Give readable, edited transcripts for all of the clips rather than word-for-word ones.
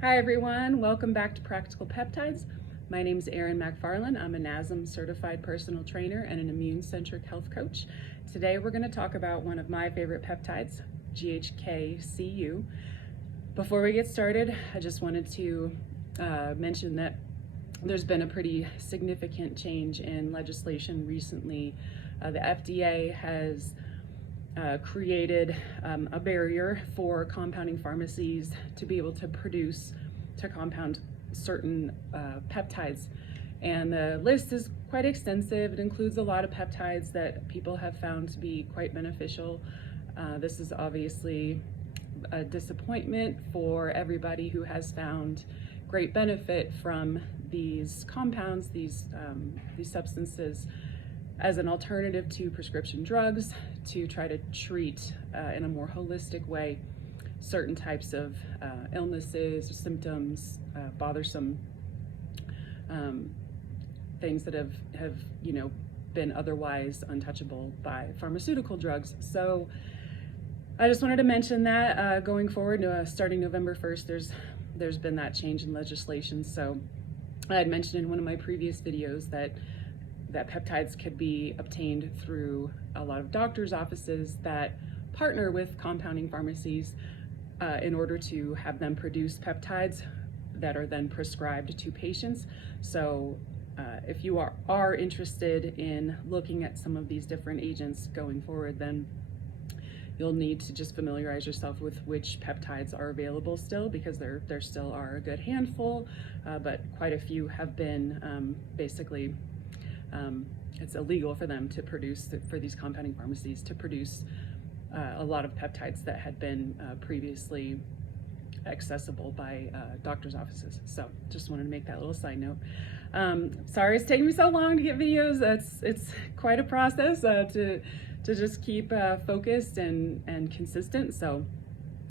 Hi everyone, welcome back to Practical Peptides. My name is Erin Macfarland. I'm a NASM certified personal trainer and an immune-centric health coach. Today we're going to talk about one of my favorite peptides, GHK-Cu. Before we get started, I just wanted to mention that there's been a pretty significant change in legislation recently. The FDA has created a barrier for compounding pharmacies to be able to compound certain peptides. And the list is quite extensive. It includes a lot of peptides that people have found to be quite beneficial. This is obviously a disappointment for everybody who has found great benefit from these compounds, these substances, as an alternative to prescription drugs to try to treat in a more holistic way certain types of illnesses, symptoms, bothersome things that have been otherwise untouchable by pharmaceutical drugs. So I just wanted to mention that going forward, starting November 1st, there's been that change in legislation. So I had mentioned in one of my previous videos that peptides could be obtained through a lot of doctors' offices that partner with compounding pharmacies in order to have them produce peptides that are then prescribed to patients. So if you are interested in looking at some of these different agents going forward, then you'll need to just familiarize yourself with which peptides are available still, because there still are a good handful, but quite a few have been basically it's illegal for them to produce, for these compounding pharmacies to produce a lot of peptides that had been previously accessible by doctors' offices. So just wanted to make that little side note. Sorry it's taking me so long to get videos. It's quite a process to just keep focused and consistent. So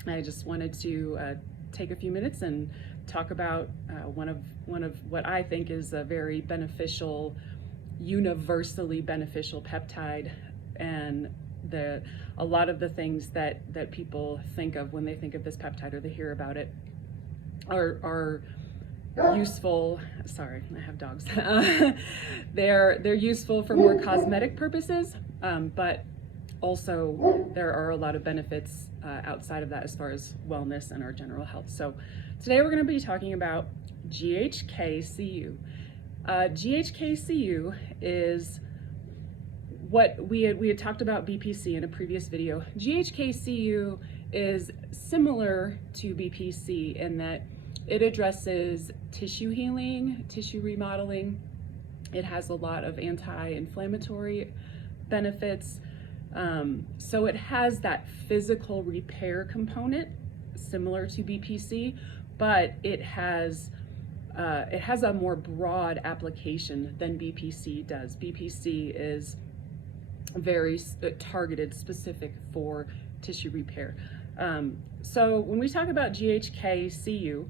I just wanted to take a few minutes and talk about one of what I think is a very beneficial, universally beneficial peptide, and a lot of the things that people think of when they think of this peptide or they hear about it are useful. Sorry, I have dogs. They're useful for more cosmetic purposes, but also there are a lot of benefits outside of that as far as wellness and our general health. So today we're going to be talking about GHK-Cu. GHK-Cu is what we had talked about BPC in a previous video. GHK-Cu is similar to BPC in that it addresses tissue healing, tissue remodeling. It has a lot of anti-inflammatory benefits. So it has that physical repair component similar to BPC, but it has a more broad application than BPC does. BPC is very targeted, specific for tissue repair. So when we talk about GHK-Cu,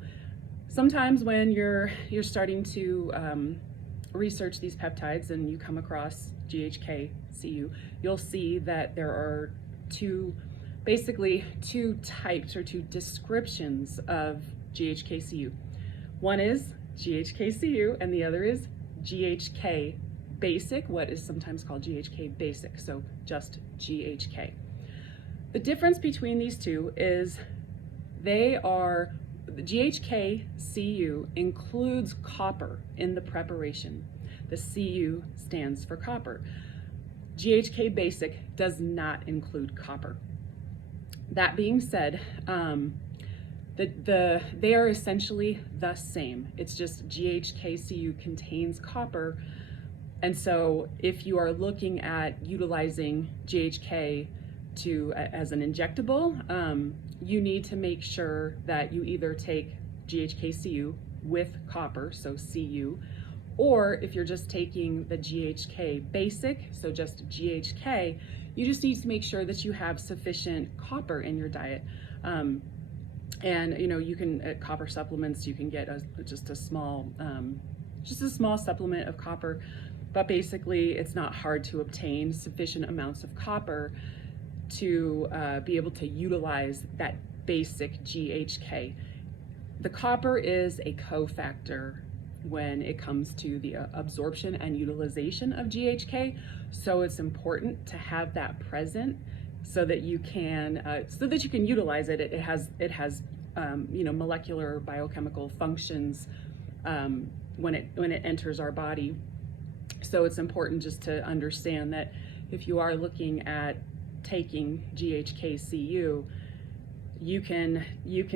sometimes when you're starting to research these peptides and you come across GHK-Cu, you'll see that there are basically two types or two descriptions of GHK-Cu. One is GHK-Cu and the other is GHK basic, what is sometimes called GHK basic, so just GHK. The difference between these two is the GHK-Cu includes copper in the preparation. The Cu stands for copper. GHK basic does not include copper. That being said, they are essentially the same. It's just GHK-Cu contains copper. And so if you are looking at utilizing GHK as an injectable, you need to make sure that you either take GHK-Cu with copper, so Cu, or if you're just taking the GHK basic, so just GHK, you just need to make sure that you have sufficient copper in your diet. And you can, at copper supplements, you can get just a small supplement of copper. But basically, it's not hard to obtain sufficient amounts of copper to be able to utilize that basic GHK. the copper is a cofactor when it comes to the absorption and utilization of GHK. So it's important to have that present so that you can utilize it. It has molecular biochemical functions when it enters our body. So it's important just to understand that if you are looking at taking GHK-Cu, you can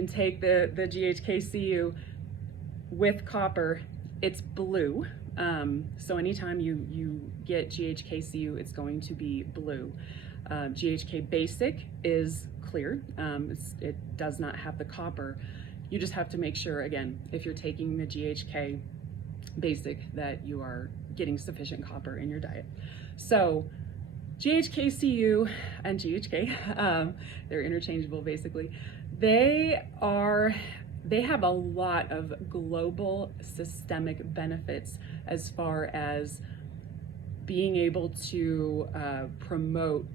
take the GHK-Cu with copper. It's blue. So anytime you get GHK-Cu, it's going to be blue. GHK basic is clear. It does not have the copper. You just have to make sure, again, if you're taking the GHK basic, that you are getting sufficient copper in your diet. So GHK-Cu and GHK, they're interchangeable basically. They have a lot of global systemic benefits as far as being able to promote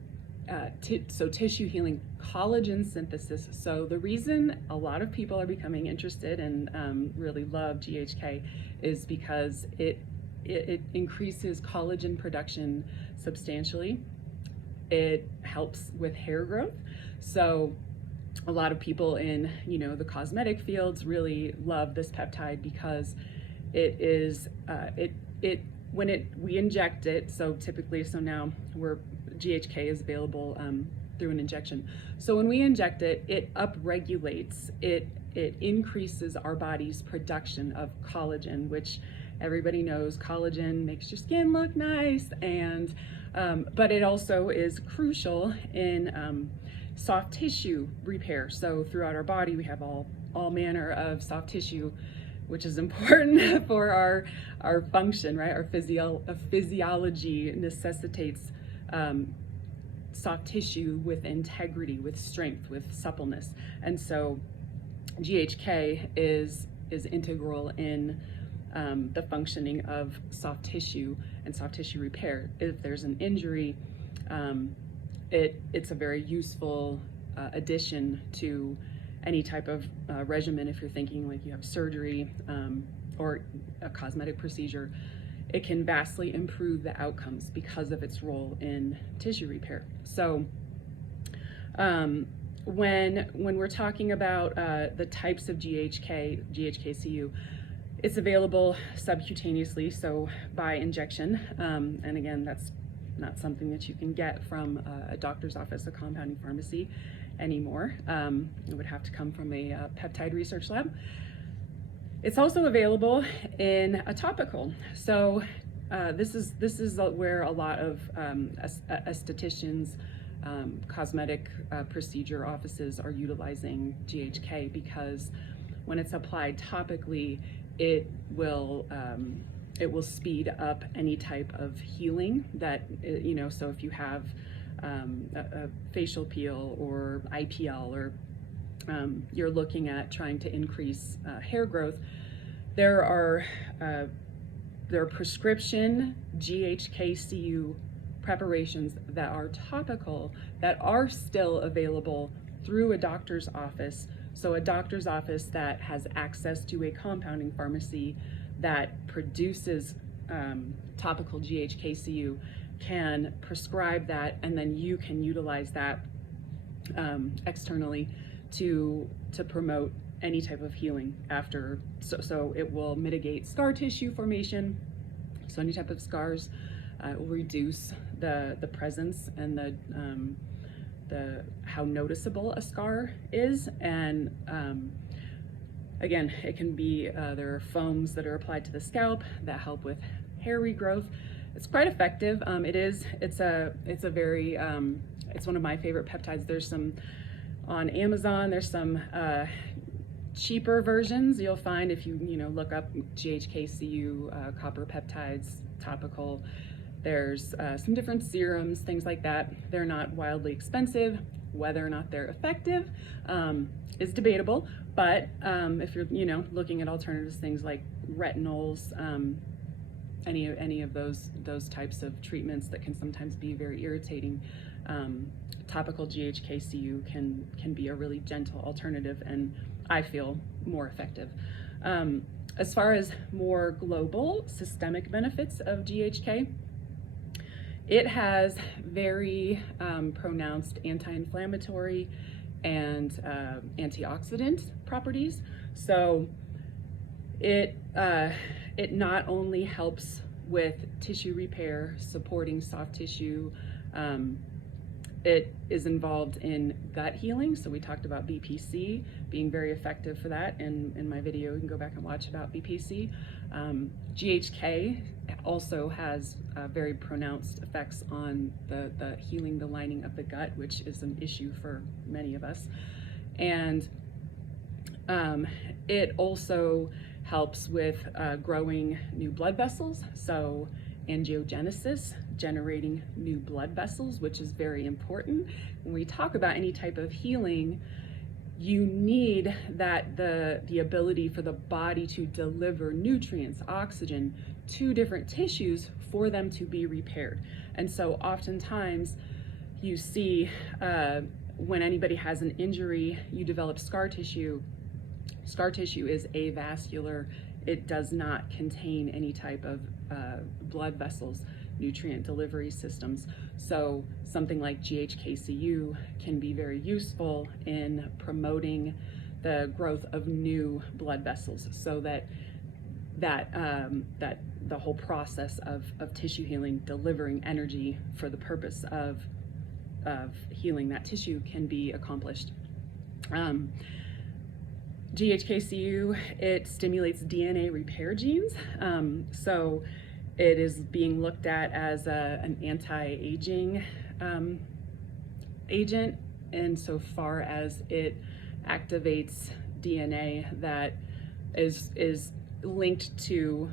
tissue healing, collagen synthesis. So the reason a lot of people are becoming interested and really love GHK is because it increases collagen production substantially. It helps with hair growth. So a lot of people in the cosmetic fields really love this peptide because it is we inject it. So now GHK is available through an injection. So when we inject it, it upregulates, it increases our body's production of collagen, which everybody knows collagen makes your skin look nice, and but it also is crucial in soft tissue repair. So throughout our body, we have all manner of soft tissue, which is important for our function, right? Our physiology necessitates soft tissue with integrity, with strength, with suppleness. And so GHK is integral in the functioning of soft tissue and soft tissue repair. If there's an injury, it's a very useful addition to any type of regimen. If you're thinking like you have surgery or a cosmetic procedure, it can vastly improve the outcomes because of its role in tissue repair. So when we're talking about the types of GHK-Cu, it's available subcutaneously, so by injection. And again, that's not something that you can get from a doctor's office, a compounding pharmacy anymore. It would have to come from a peptide research lab. It's also available in a topical. So this is where a lot of estheticians, cosmetic procedure offices are utilizing GHK, because when it's applied topically, it will speed up any type of healing that, so if you have a facial peel or IPL, or you're looking at trying to increase hair growth, there are prescription GHK-Cu preparations that are topical that are still available through a doctor's office. So a doctor's office that has access to a compounding pharmacy that produces topical GHK-Cu can prescribe that, and then you can utilize that externally to promote any type of healing after. So it will mitigate scar tissue formation. So any type of scars, it will reduce the presence and the how noticeable a scar is. And again, it can be there are foams that are applied to the scalp that help with hair regrowth. It's quite effective. It's one of my favorite peptides. There's some on Amazon. There's some cheaper versions you'll find if you look up GHK-Cu copper peptides topical. There's some different serums, things like that. They're not wildly expensive. Whether or not they're effective is debatable, but if you're looking at alternatives, things like retinols, any of those types of treatments that can sometimes be very irritating, topical GHK-Cu can be a really gentle alternative and I feel, more effective. As far as more global systemic benefits of GHK, it has very pronounced anti-inflammatory and antioxidant properties. So it not only helps with tissue repair, supporting soft tissue, it is involved in gut healing. So we talked about BPC being very effective for that in my video. You can go back and watch about BPC. GHK also has very pronounced effects on the healing the lining of the gut, which is an issue for many of us. And it also helps with growing new blood vessels. So angiogenesis, generating new blood vessels, which is very important. When we talk about any type of healing, you need that the ability for the body to deliver nutrients, oxygen to different tissues for them to be repaired. And so oftentimes you see when anybody has an injury, you develop scar tissue. Scar tissue is avascular. It does not contain any type of blood vessels, nutrient delivery systems. So something like GHKCU can be very useful in promoting the growth of new blood vessels, so that the whole process of tissue healing, delivering energy for the purpose of healing that tissue, can be accomplished. GHKCU, it stimulates DNA repair genes. So it is being looked at as an anti-aging agent, insofar as it activates DNA that is linked to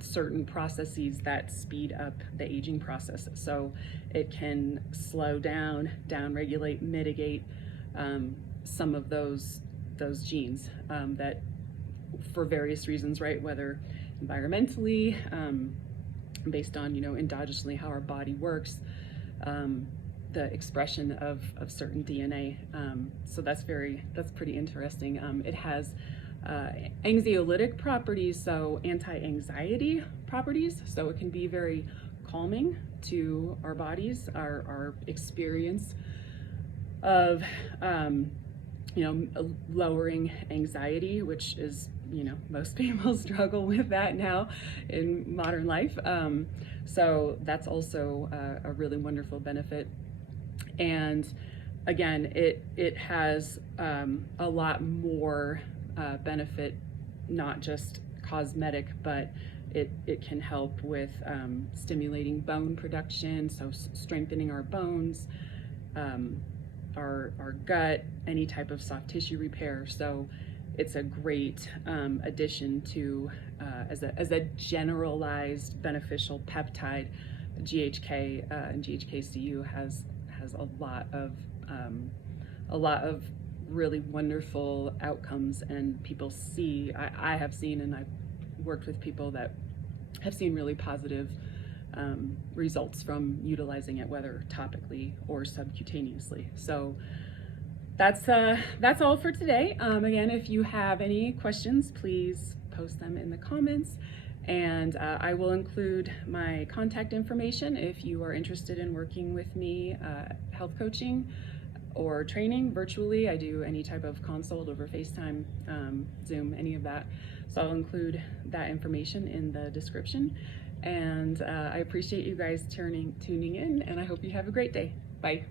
certain processes that speed up the aging process. So it can slow down, downregulate, mitigate some of those genes that, for various reasons, right? Whether environmentally, based on endogenously how our body works, the expression of certain DNA. So that's pretty interesting. It has anxiolytic properties, so anti-anxiety properties. So it can be very calming to our bodies, our experience of lowering anxiety, which is, most people struggle with that now in modern life. So that's also a really wonderful benefit. And again, it has a lot more benefit, not just cosmetic, but it can help with stimulating bone production, so strengthening our bones, our gut, any type of soft tissue repair. So it's a great addition to, as a generalized beneficial peptide. GHK and GHKCU has a lot of really wonderful outcomes, and people see, I have seen, and I've worked with people that have seen really positive results from utilizing it, whether topically or subcutaneously. So that's all for today. Again, if you have any questions, please post them in the comments, and I will include my contact information if you are interested in working with me, health coaching or training virtually. I do any type of consult over FaceTime, Zoom, any of that. So I'll include that information in the description. And I appreciate you guys tuning in, and I hope you have a great day. Bye.